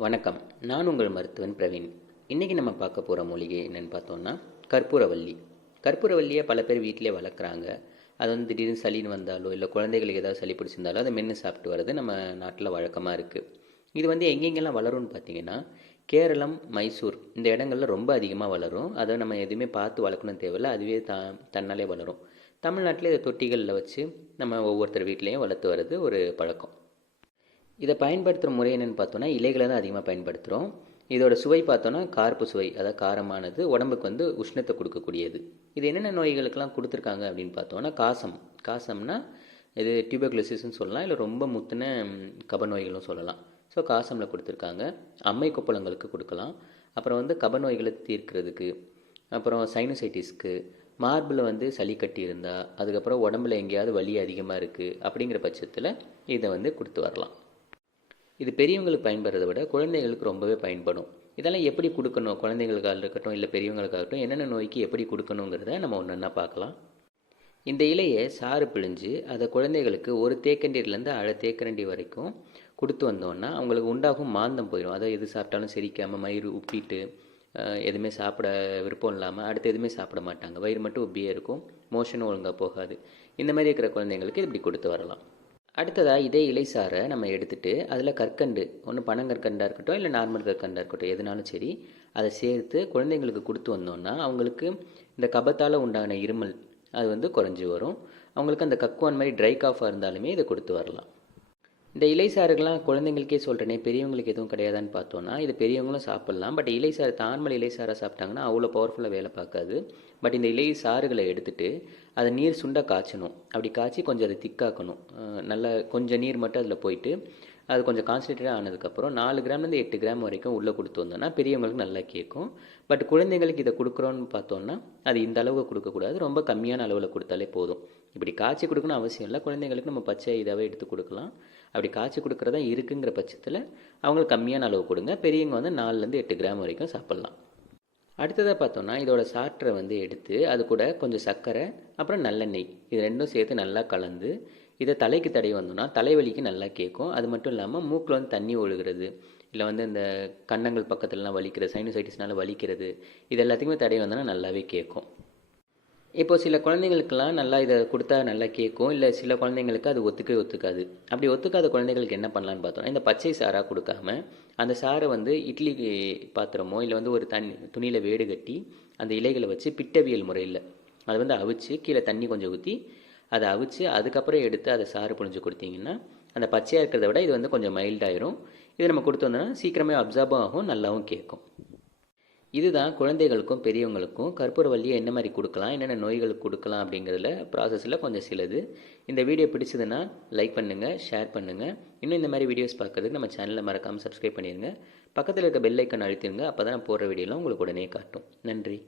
வணக்கம். நான் உங்கள் மருத்துவன் பிரவீன். இன்றைக்கி நம்ம பார்க்க போகிற மூலிகை என்னென்னு பார்த்தோம்னா கற்பூரவள்ளி. கற்பூரவள்ளியை பல பேர் வீட்டிலே வளர்க்குறாங்க. அது வந்து திடீர்னு சளின்னு வந்தாலோ இல்லை குழந்தைகளுக்கு ஏதாவது சளி பிடிச்சிருந்தாலோ அதை மென்று சாப்பிட்டு வர்றது நம்ம நாட்டில் வழக்கமாக இருக்குது. இது வந்து எங்கெங்கெல்லாம் வளரும்னு பார்த்தீங்கன்னா கேரளம், மைசூர் இந்த இடங்கள்ல ரொம்ப அதிகமாக வளரும். அதை நம்ம எதுவுமே பார்த்து வளர்க்கணும் தேவையில்லை, அதுவே தன்னாலே வளரும். தமிழ்நாட்டில் இதை தொட்டிகளில் வச்சு நம்ம ஒவ்வொருத்தர் வீட்லேயும் வளர்த்து வர்றது ஒரு பழக்கம். இதை பயன்படுத்துகிற முறை என்னென்னு பார்த்தோன்னா இலைகளை தான் அதிகமாக பயன்படுத்துகிறோம். இதோட சுவை பார்த்தோன்னா கார்ப்பு சுவை, அதாவது காரமானது, உடம்புக்கு வந்து உஷ்ணத்தை கொடுக்கக்கூடியது. இது என்னென்ன நோய்களுக்கெல்லாம் கொடுத்துருக்காங்க அப்படின்னு பார்த்தோன்னா காசம்னா இது டியூபர்குலோசிஸ்ன்னு சொல்லலாம், இல்லை ரொம்ப முத்தின கப நோய்களும் சொல்லலாம். ஸோ காசமில் கொடுத்துருக்காங்க. அம்மை கொப்பளங்களுக்கு கொடுக்கலாம். அப்புறம் வந்து கப நோய்களை தீர்க்கிறதுக்கு, அப்புறம் சைனசைட்டிஸ்க்கு, மார்பில் வந்து சளி கட்டி இருந்தால், அதுக்கப்புறம் உடம்புல எங்கேயாவது வலி அதிகமாக இருக்குது அப்படிங்கிற பட்சத்தில் இதை வந்து கொடுத்து வரலாம். இது பெரியவங்களுக்கு பயன்படுறதை விட குழந்தைகளுக்கு ரொம்பவே பயன்படும். இதெல்லாம் எப்படி கொடுக்கணும், குழந்தைங்களுக்காக இருக்கட்டும் இல்லை பெரியவங்களுக்காகட்டும், என்னென்ன நோய்க்கு எப்படி கொடுக்கணுங்கிறத நம்ம ஒன்றா பார்க்கலாம். இந்த இலையை சாறு பிழிஞ்சு அதை குழந்தைகளுக்கு ஒரு தேக்கண்டிலேருந்து அரை தேக்கரண்டி வரைக்கும் கொடுத்து வந்தோன்னா அவங்களுக்கு உண்டாகும் மாந்தம் போயிடும். அதை எது சாப்பிட்டாலும் செரிக்காமல் மயிறு உப்பிட்டு எதுவுமே சாப்பிட விருப்பம் இல்லாமல் அடுத்து எதுவுமே சாப்பிட மாட்டாங்க. வயிறு மட்டும் உப்பியே இருக்கும், மோஷனும் ஒழுங்காக போகாது. இந்த மாதிரி இருக்கிற குழந்தைங்களுக்கு இப்படி கொடுத்து வரலாம். அடுத்ததாக இதே இலை சாறை நம்ம எடுத்துகிட்டு அதில் கற்கண்டு, ஒன்று பனங்கற்கண்டாக இருக்கட்டும் இல்லை நார்மல் கற்கண்டாக இருக்கட்டும், எதுனாலும் சரி, அதை சேர்த்து குழந்தைங்களுக்கு கொடுத்து வந்தோன்னா அவங்களுக்கு இந்த கபத்தால் உண்டான இருமல் அது வந்து குறைஞ்சி வரும். அவங்களுக்கு அந்த கக்குவான் மாதிரி ட்ரை காஃபாக இருந்தாலுமே இதை கொடுத்து வரலாம். இந்த இலை சாறுகள்லாம் குழந்தைங்களுக்கே சொல்கிறேனே, பெரியவங்களுக்கு எதுவும் கிடையாதான்னு பார்த்தோன்னா இது பெரியவங்களும் சாப்பிட்லாம். பட் இலை சாறு நார்மல் இலை சாரை சாப்பிட்டாங்கன்னா அவ்வளோ பவர்ஃபுல்லாக வேலை பார்க்காது. பட் இந்த இலை சாறுகளை எடுத்துகிட்டு அதை நீர் சுண்ட காய்ச்சணும். அப்படி காய்ச்சி கொஞ்சம் அதை திக்காக்கணும். நல்லா கொஞ்சம் நீர் மட்டும் அதில் போயிட்டு அது கொஞ்சம் கான்சன்ட்ரேட்டாக ஆனதுக்கப்புறம் 4 கிராம்லேருந்து 8 கிராம் வரைக்கும் உள்ளே கொடுத்து வந்தோம்னா பெரியவங்களுக்கு நல்லா கேட்கும். பட் குழந்தைங்களுக்கு இதை கொடுக்குறோன்னு பார்த்தோன்னா அது இந்த அளவுக்கு கொடுக்கக்கூடாது, ரொம்ப கம்மியான அளவில் கொடுத்தாலே போதும். இப்படி காய்ச்சி கொடுக்கணும் அவசியம் இல்லை. குழந்தைங்களுக்கு நம்ம பச்சை இதாகவே எடுத்து கொடுக்கலாம். அப்படி காய்ச்சி கொடுக்குறதா இருக்குங்கிற பட்சத்தில் அவங்களுக்கு கம்மியான அளவு கொடுங்க. பெரியவங்க வந்து 4லேருந்து 8 கிராம் வரைக்கும் சாப்பிட்லாம். அடுத்ததாக பார்த்தோன்னா இதோட சாற்றை வந்து எடுத்து அது கூட கொஞ்சம் சர்க்கரை அப்புறம் நல்லெண்ணெய் இது ரெண்டும் சேர்த்து நல்லா கலந்து இதை தலைக்கு தடவி வந்தோம்னா தலைவலிக்கு நல்லா கேட்கும். அது மட்டும் இல்லாமல் மூக்கில் வந்து தண்ணி ஒழுகிறது, இல்லை வந்து இந்த கன்னங்கள் பக்கத்துலலாம் வலிக்கிறது, சைனசைட்டிஸ்னால வலிக்கிறது, இது எல்லாத்துக்குமே தடவி வந்தோன்னா நல்லாவே கேட்கும். இப்போ சில குழந்தைங்களுக்கெல்லாம் நல்லா இதை கொடுத்தா நல்லா கேட்கும், இல்லை சில குழந்தைங்களுக்கு அது ஒத்துக்காது. அப்படி ஒத்துக்காத குழந்தைங்களுக்கு என்ன பண்ணலான்னு பார்த்தோம்னா இந்த பச்சை சாராக கொடுக்காம அந்த சாரை வந்து இட்லி பாத்திரமோ இல்லை வந்து ஒரு துணியில் வேடு கட்டி அந்த இலைகளை வச்சு பிட்டவியல் முறையில் அதை வந்து அவிச்சு கீழே தண்ணி கொஞ்சம் ஊற்றி அதை அவிச்சு அதுக்கப்புறம் எடுத்து அதை சாறு புழிஞ்சு கொடுத்தீங்கன்னா அந்த பச்சையாக இருக்கிறத விட இது வந்து கொஞ்சம் மைல்டாயிரும். இது நம்ம கொடுத்து வந்தோம்னா சீக்கிரமே அப்சார்பும் ஆகும், நல்லாவும் கேட்கும். இதுதான் குழந்தைகளுக்கும் பெரியவங்களுக்கும் கற்பூரவள்ளியை என்ன மாதிரி கொடுக்கலாம், என்னென்ன நோய்களுக்கு கொடுக்கலாம் அப்படிங்கிறதுல ப்ராசஸில் கொஞ்சம் சிலது. இந்த வீடியோ பிடிச்சதுன்னா லைக் பண்ணுங்கள், ஷேர் பண்ணுங்கள். இன்னும் இந்த மாதிரி வீடியோஸ் பார்க்குறதுக்கு நம்ம சேனலை மறக்காமல் சப்ஸ்கிரைப் பண்ணிடுங்க. பக்கத்தில் இருக்க பெல் ஐக்கன் அழுத்திடுங்க. அப்போ தான் நான் போடுற வீடியோலாம் உங்களுக்கு உடனே காட்டும். நன்றி.